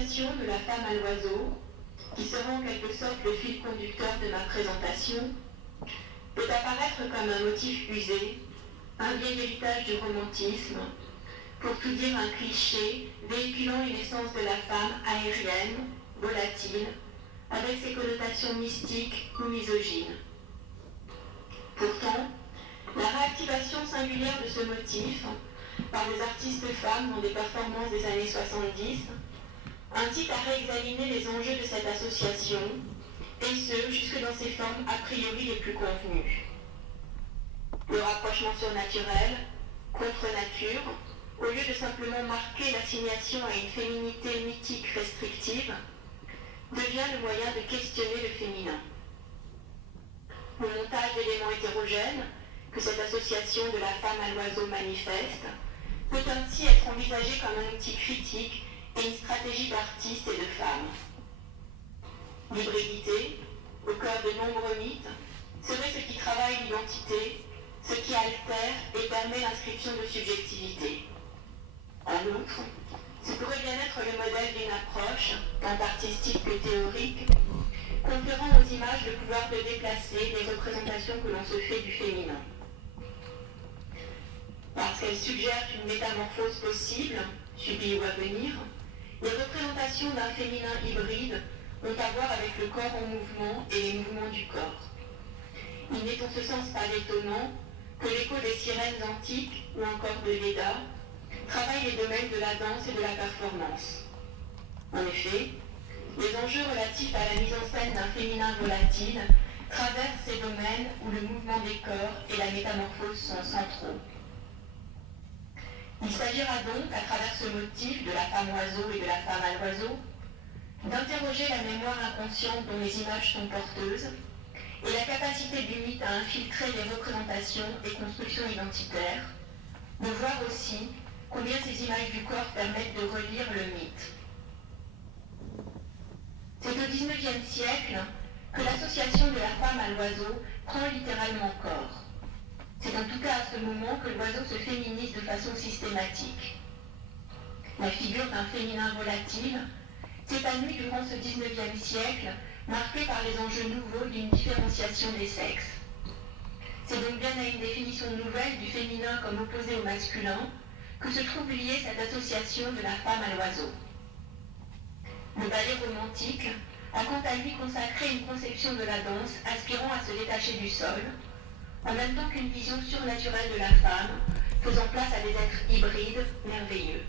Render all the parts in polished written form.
l'association de la femme à l'oiseau, qui sera en quelque sorte le fil conducteur de ma présentation, peut apparaître comme un motif usé, un vieil héritage du romantisme, pour tout dire un cliché véhiculant une essence de la femme aérienne, volatile, avec ses connotations mystiques ou misogynes. Pourtant, la réactivation singulière de ce motif par des artistes femmes dans des performances des années 70 incite à réexaminer les enjeux de cette association, et ce, jusque dans ses formes a priori les plus convenues. Le rapprochement surnaturel, contre nature, au lieu de simplement marquer l'assignation à une féminité mythique restrictive, devient le moyen de questionner le féminin. Le montage d'éléments hétérogènes, que cette association de la femme à l'oiseau manifeste, peut ainsi être envisagé comme un outil critique et une stratégie d'artistes et de femmes. L'hybridité, au cœur de nombreux mythes, serait ce qui travaille l'identité, ce qui altère et permet l'inscription de subjectivité. En outre, ce pourrait bien être le modèle d'une approche, tant artistique que théorique, conférant aux images le pouvoir de déplacer les représentations que l'on se fait du féminin. Parce qu'elles suggèrent une métamorphose possible, subie ou à venir, les représentations d'un féminin hybride ont à voir avec le corps en mouvement et les mouvements du corps. Il n'est en ce sens pas étonnant que l'écho des sirènes antiques ou encore de Leda travaille les domaines de la danse et de la performance. En effet, les enjeux relatifs à la mise en scène d'un féminin volatile traversent ces domaines où le mouvement des corps et la métamorphose sont centraux. Il s'agira donc, à travers ce motif de la femme oiseau et de la femme à l'oiseau, d'interroger la mémoire inconsciente dont les images sont porteuses et la capacité du mythe à infiltrer les représentations et constructions identitaires, de voir aussi combien ces images du corps permettent de relire le mythe. C'est au XIXe siècle que l'association de la femme à l'oiseau prend littéralement corps. C'est en tout cas à ce moment que l'oiseau se féminise de façon systématique. La figure d'un féminin volatile s'épanouit durant ce XIXe siècle, marqué par les enjeux nouveaux d'une différenciation des sexes. C'est donc bien à une définition nouvelle du féminin comme opposé au masculin que se trouve liée cette association de la femme à l'oiseau. Le ballet romantique a quant à lui consacré une conception de la danse aspirant à se détacher du sol, en même temps qu'une vision surnaturelle de la femme, faisant place à des êtres hybrides, merveilleux.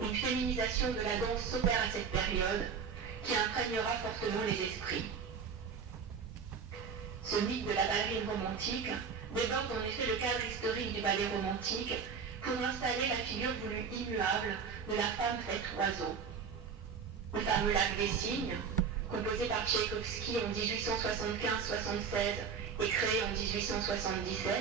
Une féminisation de la danse s'opère à cette période, qui imprégnera fortement les esprits. Ce mythe de la ballerine romantique déborde en effet le cadre historique du ballet romantique pour installer la figure voulue immuable de la femme faite oiseau. Le fameux lac des cygnes, composé par Tchaïkovski en 1875-76 et créé en 1877,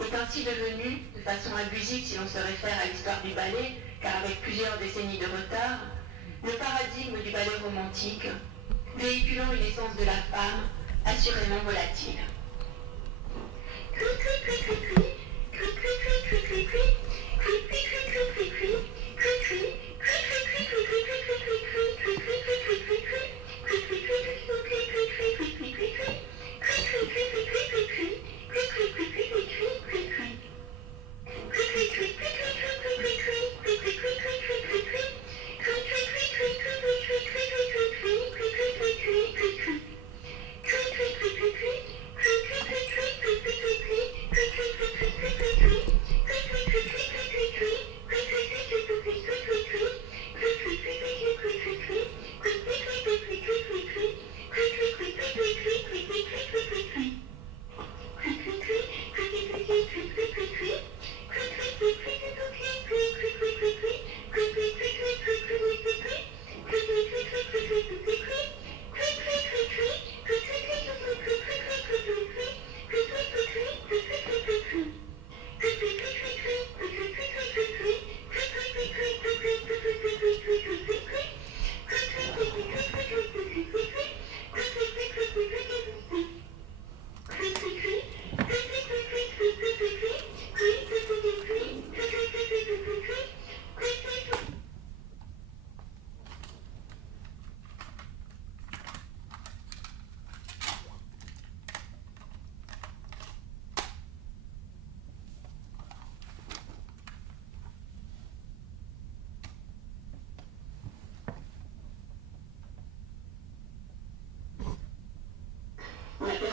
est ainsi devenu, de façon abusive si l'on se réfère à l'histoire du ballet, car avec plusieurs décennies de retard, le paradigme du ballet romantique, véhiculant une essence de la femme assurément volatile.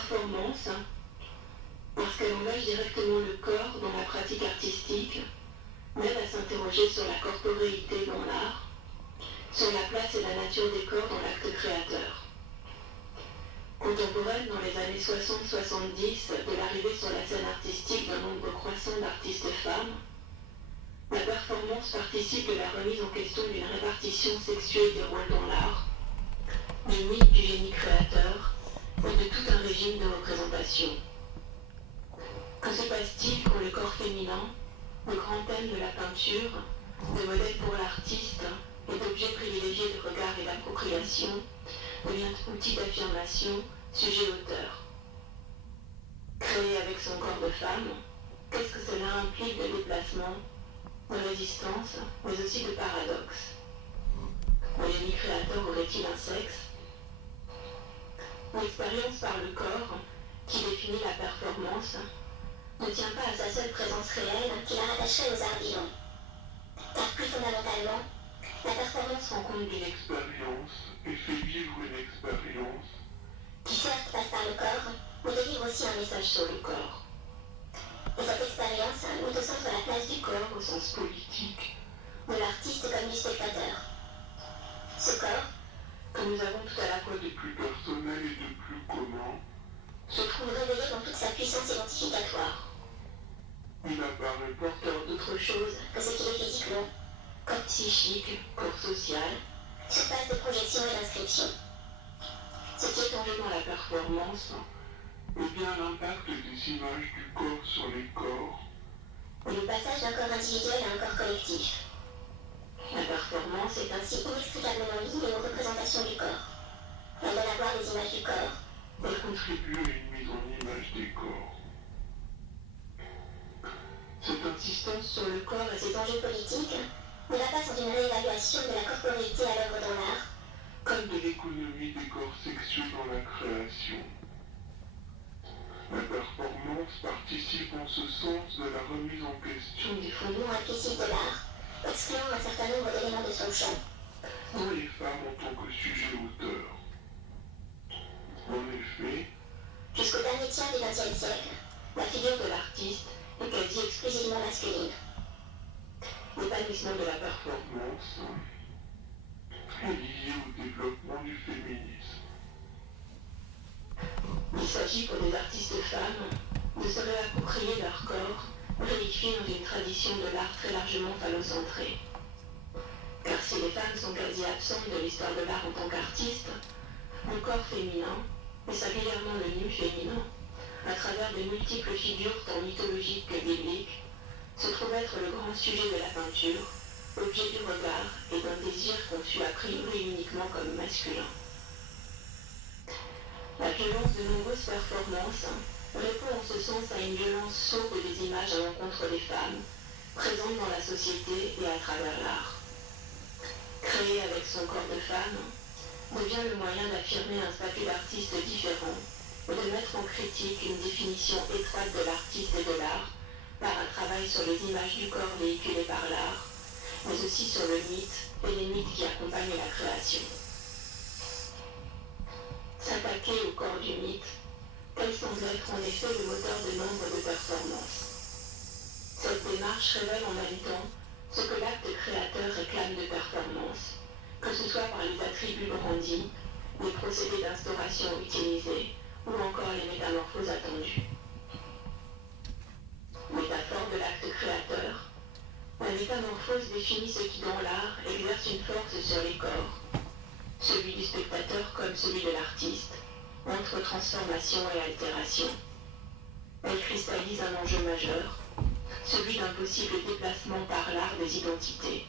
performance, parce qu'elle engage directement le corps dans la pratique artistique, m'aide à s'interroger sur la corporéité dans l'art, sur la place et la nature des corps dans l'acte créateur. Contemporaine dans les années 60-70 de l'arrivée sur la scène artistique d'un nombre croissant d'artistes femmes, la performance participe de la remise en question d'une répartition sexuée des rôles dans l'art, du mythe du génie créateur et de tout un régime de représentation. Que se passe-t-il quand le corps féminin, le grand thème de la peinture, de modèle pour l'artiste et d'objet privilégié de regard et d'appropriation, devient outil d'affirmation, sujet-auteur? Créer avec son corps de femme, qu'est-ce que cela implique de déplacement, de résistance, mais aussi de paradoxe? Le génie créateur aurait-il un sexe? L'expérience par le corps, qui définit la performance, ne tient pas à sa seule présence réelle qui la rattacherait aux arts vivants. Car plus fondamentalement, la performance rend compte d'une expérience et fait vivre une expérience qui certes passe par le corps, mais délivre aussi un message sur le corps. Et cette expérience met au centre la place du corps au sens politique, de l'artiste comme du spectateur. Ce corps, que nous avons tout à la fois de plus personnel et de plus commun, se trouve révélé dans toute sa puissance identificatoire. Il apparaît porteur d'autre chose que ce qu'il est physiquement, corps psychique, corps social, surface de projection et d'inscription. Ce qui est en jeu dans la performance est bien l'impact des images du corps sur les corps, et le passage d'un corps individuel à un corps collectif. La performance est ainsi inextricablement liée aux représentations du corps. Elle donne à voir les images du corps. Elle contribue à une mise en image des corps. Cette insistance sur le corps et ses enjeux politiques ne va pas sans une réévaluation de la corporéité à l'œuvre dans l'art, comme de l'économie des corps sexués dans la création. La performance participe en ce sens de la remise en question du fondement implicite de l'art, excluant un certain nombre d'éléments de son champ, dont les femmes en tant que sujet-auteur. En effet, jusqu'au dernier tiers du XXe siècle, la figure de l'artiste est quasi exclusivement masculine. L'épanouissement de la performance est lié au développement du féminisme. Il s'agit pour des artistes femmes de se réapproprier leur corps, réifié dans une tradition de l'art très largement phallocentrée. Car si les femmes sont quasi absentes de l'histoire de l'art en tant qu'artistes, le corps féminin, et singulièrement le nu féminin, à travers de multiples figures tant mythologiques que bibliques, se trouve être le grand sujet de la peinture, objet du regard et d'un désir conçu a priori uniquement comme masculin. La violence de nombreuses performances répond en ce sens à une violence sourde des images à l'encontre des femmes, présentes dans la société et à travers l'art. Créer avec son corps de femme devient le moyen d'affirmer un statut d'artiste différent et de mettre en critique une définition étroite de l'artiste et de l'art par un travail sur les images du corps véhiculées par l'art, mais aussi sur le mythe et les mythes qui accompagnent la création. S'attaquer au corps du mythe, tel semble être en effet le moteur de nombre de performances. Cette démarche révèle en même temps ce que l'acte créateur réclame de performance, que ce soit par les attributs brandis, les procédés d'instauration utilisés, ou encore les métamorphoses attendues. Métaphore de l'acte créateur, la métamorphose définit ce qui dans l'art exerce une force sur les corps, celui du spectateur comme celui de l'artiste, entre transformation et altération. Elle cristallise un enjeu majeur, celui d'un possible déplacement par l'art des identités.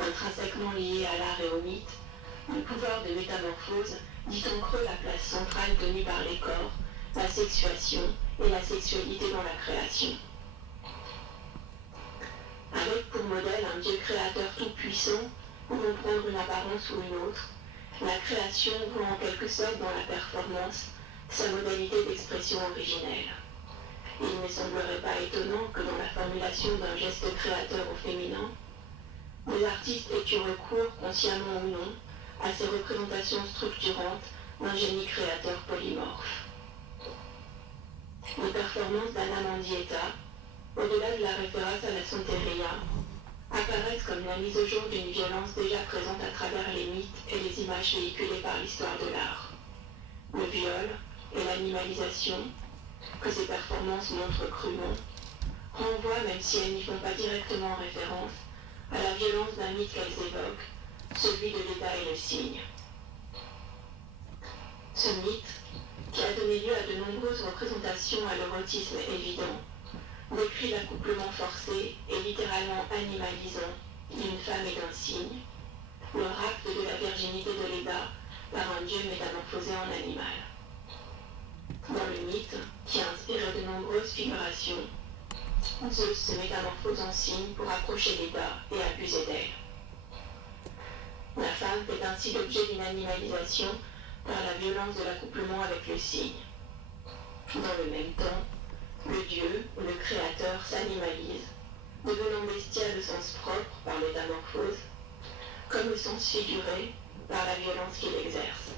Intrinsèquement lié à l'art et au mythe, le pouvoir de métamorphose dit en creux la place centrale tenue par les corps, la sexuation et la sexualité dans la création. Avec pour modèle un Dieu créateur tout-puissant, pouvant prendre une apparence ou une autre, la création voit en quelque sorte dans la performance sa modalité d'expression originelle. Il ne semblerait pas étonnant que dans la formulation d'un geste créateur au féminin, les artistes aient eu recours, consciemment ou non, à ces représentations structurantes d'un génie créateur polymorphe. Les performances d'Anna Mendieta, au-delà de la référence à la Santeria, apparaissent comme la mise au jour d'une violence déjà présente à travers les mythes et les images véhiculées par l'histoire de l'art. Le viol et l'animalisation, que ces performances montrent crûment, renvoient, même si elles n'y font pas directement référence, à la violence d'un mythe qu'elles évoquent, celui de l'État et le cygne. Ce mythe, qui a donné lieu à de nombreuses représentations à l'érotisme évident, décrit l'accouplement forcé et littéralement animalisant d'une femme et d'un cygne, le rapt de la virginité de Léda par un dieu métamorphosé en animal. Dans le mythe, qui a inspiré de nombreuses figurations, Zeus se métamorphose en cygne pour approcher Léda et abuser d'elle. La femme fait ainsi l'objet d'une animalisation par la violence de l'accouplement avec le cygne. Dans le même temps, le dieu, le créateur, s'animalise, devenant bestial au sens propre par métamorphose, comme au sens figuré par la violence qu'il exerce.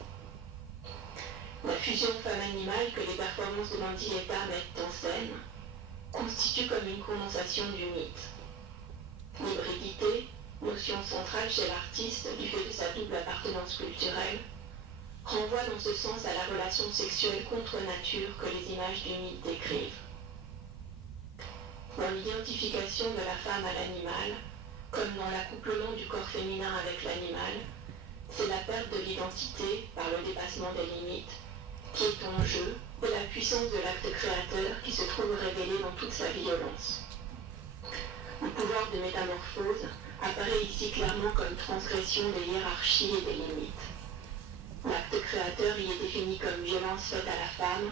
La fusion femme-animal que les performances de Mendieta mettent en scène constitue comme une condensation du mythe. L'hybridité, notion centrale chez l'artiste du fait de sa double appartenance culturelle, renvoie dans ce sens à la relation sexuelle contre nature que les images du mythe décrivent. Dans l'identification de la femme à l'animal, comme dans l'accouplement du corps féminin avec l'animal, c'est la perte de l'identité par le dépassement des limites qui est en jeu et la puissance de l'acte créateur qui se trouve révélé dans toute sa violence. Le pouvoir de métamorphose apparaît ici clairement comme transgression des hiérarchies et des limites. L'acte créateur y est défini comme violence faite à la femme,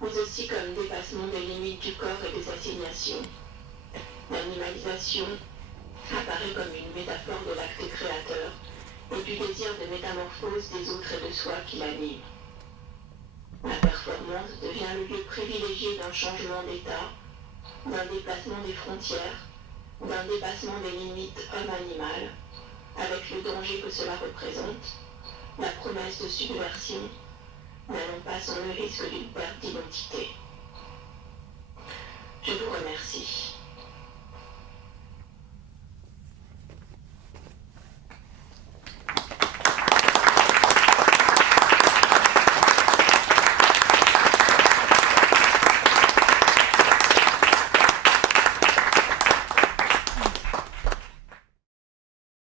mais aussi comme dépassement des limites du corps et des assignations. L'animalisation apparaît comme une métaphore de l'acte créateur et du désir de métamorphose des autres et de soi qui l'anime. La performance devient le lieu privilégié d'un changement d'état, d'un déplacement des frontières, d'un dépassement des limites homme-animal, avec le danger que cela représente, la promesse de subversion, n'allant pas sans le risque d'une perte d'identité.